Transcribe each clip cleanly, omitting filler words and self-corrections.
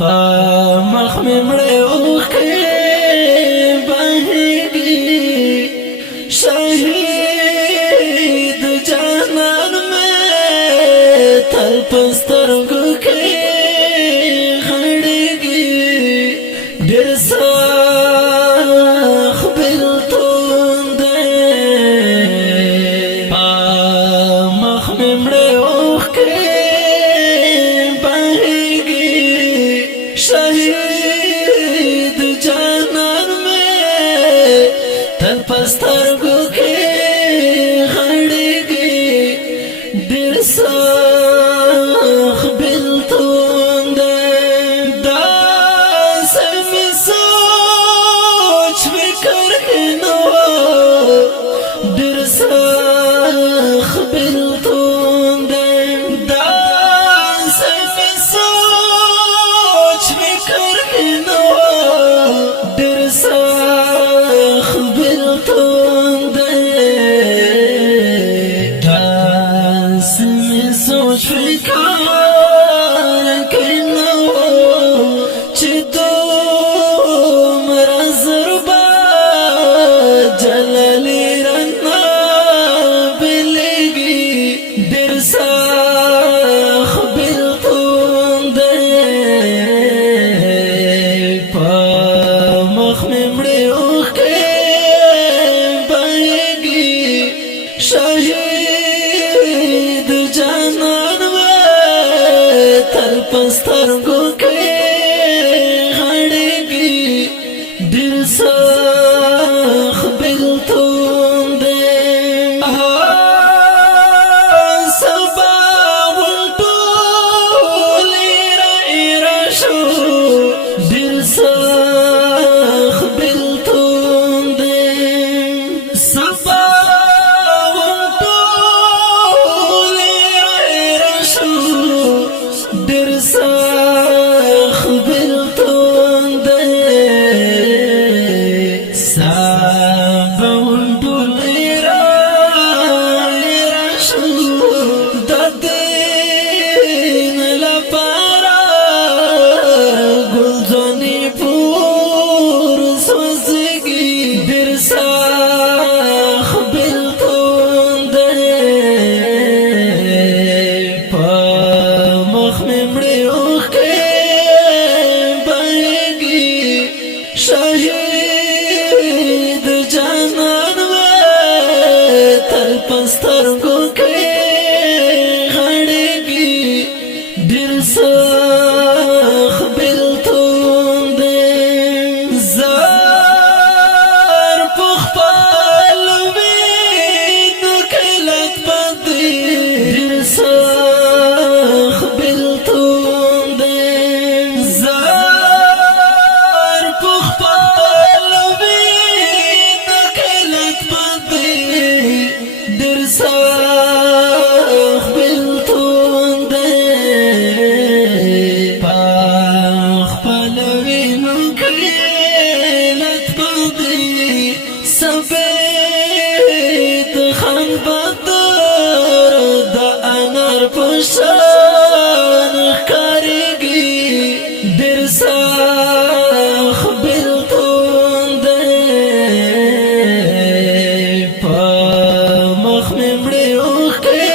مخ میں مڑے اوخے بہیگی شہید جانان میں تھل پسترگو کے خڑگی ڈر ساخ بلتون دے مخ میں مڑے اوخے شہید جانان میں تل پسترگو کے خڑگی ڈر ساخ بلتون دے داس میں سوچ فکر کے نو ڈر ساخ بلتون دے داس میں سوچ فکر کے نو ڈر ساخ بلتون دے داس میں سوچ فکر کے نو چتو مرا ضربا جلالی رنا بلگی ڈر ساخ بلتون دے مخ میں مڑے اوخے بہیگی شہید جانان میں تل پسترگو کے خڑگی ڈر ساخ بلتون دے سبا ولٹولی را شو ڈر ساخ بلتون دے سبا ولٹولی را شو ڈر ساخ بلتون دے سبا ولٹولی را شو ددین لپارا گلزنی پور سوزگی ڈر ساخ بلتون دے مخ میں مڑے اوخے بہیگی شہید جانان میں تل پسترگو کے خڑگی ڈر ساخ بلتون دے زار پخپال وین کلت بدی ڈر ساخ بلتون دے زار پخپال وین کلت بدی ڈر ساخ بلتون دے پخپال وین کلت بدی سبید خان بدر دا انار پشان کارگی ڈر ساخ بلتون دے مخ میں مڑے اوخے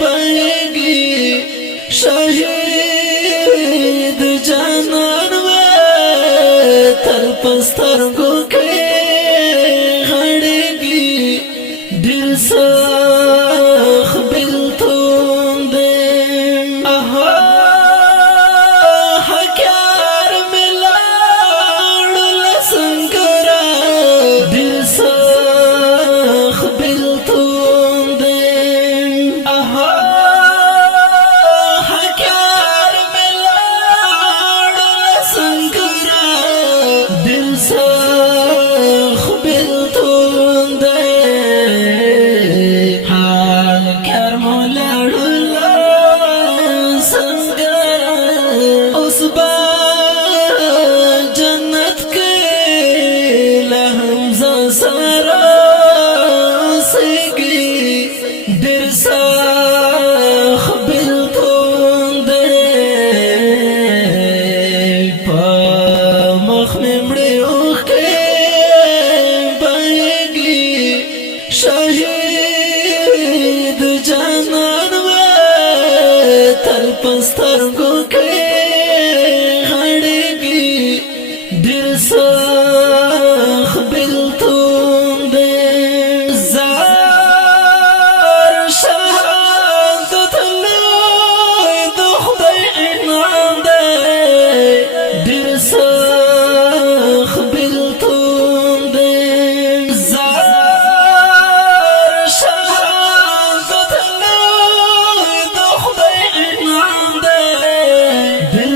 بہیگی شہید جانان میں تل پسترگو کے خڑگی ڈر ساخ بلتون دے حکیار ملاڑ لسنگرا ڈر ساخ بلتون دے حکیار ملاڑ لسنگرا ڈر ساخ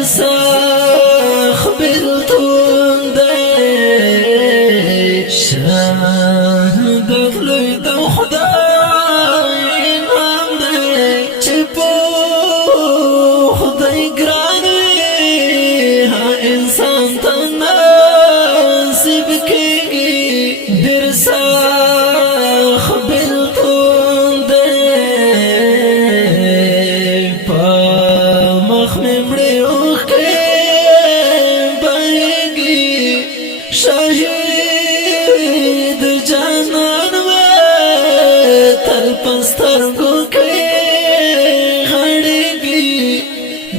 سخ بلتون دی شهادت لوی د خدای انعام دی چې په خدای ګران وي ها انسان ته نصیب کېږي ډېر سخ بلتون دی په مخ مې مړې اوښکې بهېږي شهید جانان مې تل په سترګو کې غړېږي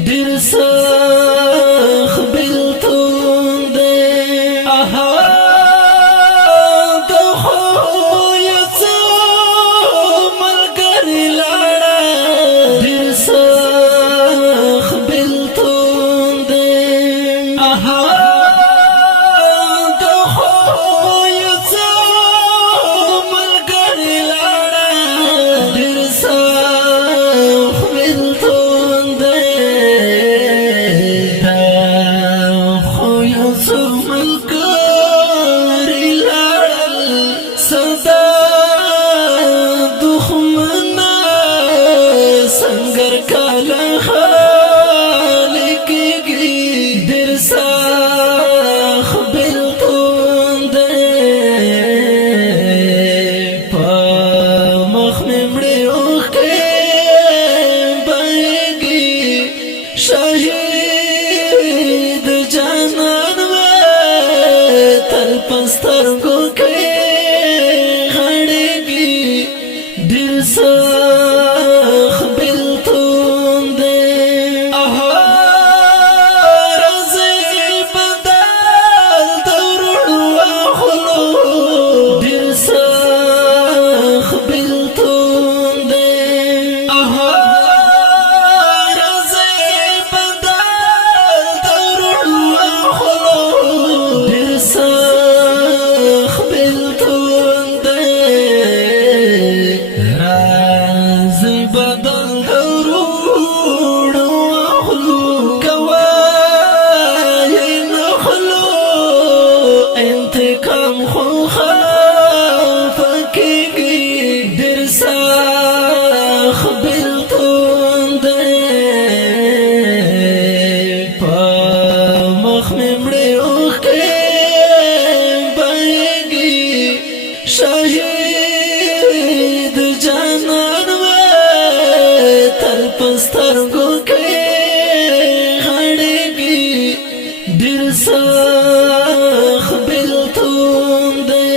ډېر سخ بلتون دی د خویو څو ملګري لاړه ډېر سخ بلتون دی د خویو څو ملګري لاړه ډېر سخ بلتون دی د خویو څو ملګري لاړل صدا دښمنه سنګر کاله خالي کېږي ډېر سخ بلتون دی په مخ مې مړې اوښکې بهېږي شهید جانان مې تل په سترګو کې غړېږي ډېر سخ بلتون دی راځئ بدل د وروڼو واخلو ډېر سخ بلتون دی راځئ بدل د وروڼو واخلو ډېر سخ بلتون دی راځئ بدل د وروڼو واخلو کوایې نخلو انتقام خو خفه کېږي ډېر سخ بلتون دی په مخ مې مړې اوښکې بهېږي شهید جانان مې تل په سترګو کې غړېږي ډېر سخ بلتون دی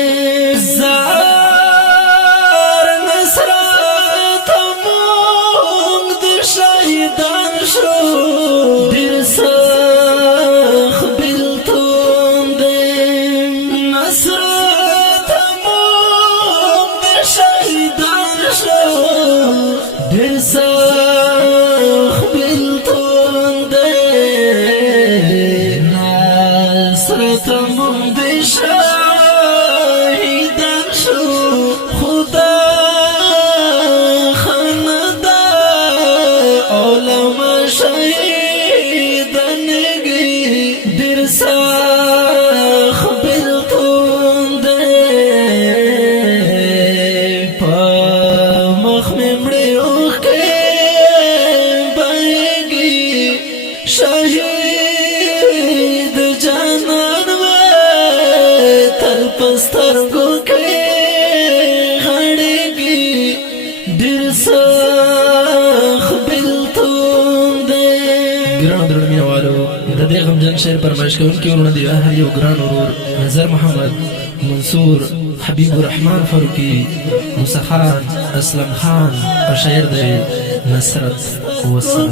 زار نصرت مونږ د شهیدان شو ډېر سخ بلتون دی نصرت مونږ د شهیدان شو ډېر سخ بلتون دی نصرت مونږ د شهیدان شو خدا خاندا علما شهیدانږي ډېر سخ بلتون دی په مخ مې مړې اوښکې بهېږي شهید جانان مې تل په سترګو کې غړېږي ډېر سخ بلتون دی ګرانو درنو مینهوالو د دې غمجن شعر فرمایش کوونکي ورونه دي اهل یو ګران ورور نظر محمد منصور حبیب الرحمن فاروقی موسی خان اسلم خان او شاعر دی نصرت والسلام